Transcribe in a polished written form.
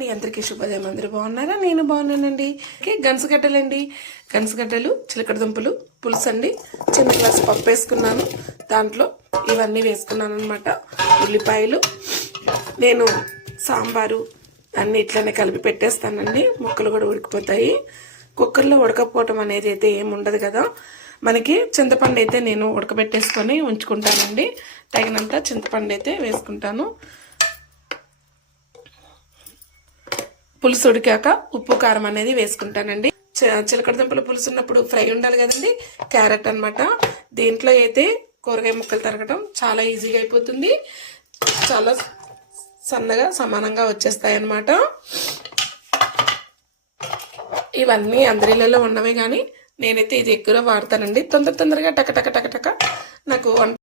అండి, అందరికీ శుభోదయం. అందరూ బాగున్నారా? నేను బాగున్నానండి. గన్సుగడ్డలండి, గన్సుగడ్డలు, చిలకడ దుంపలు పులుసు అండి. చిన్న గ్లాస్ పప్పు వేసుకున్నాను, దాంట్లో ఇవన్నీ వేసుకున్నాను అనమాట. ఉల్లిపాయలు, నేను సాంబారు అన్నీ ఇట్లనే కలిపి పెట్టేస్తానండి. ముక్కలు కూడా ఉడికిపోతాయి. కుక్కర్లో ఉడకపోవటం అనేది అయితే ఏమి ఉండదు కదా మనకి. చింతపండు అయితే నేను ఉడకబెట్టేసుకొని ఉంచుకుంటానండి. తగినంత చింతపండు అయితే వేసుకుంటాను. పులుసు ఉడికాక ఉప్పు కారం అనేది వేసుకుంటానండి. చిలకడ దుంపల పులుసు ఉన్నప్పుడు ఫ్రై ఉండాలి కదండి. క్యారెట్ అనమాట. దీంట్లో అయితే కూరగాయ ముక్కలు తరగడం చాలా ఈజీగా అయిపోతుంది. చాలా సన్నగా సమానంగా వచ్చేస్తాయి అన్నమాట. ఇవన్నీ అందరిలో ఉన్నవే కానీ నేనైతే ఇది ఎక్కువగా వాడతానండి. తొందరగా టక టక టక టక నాకు వంట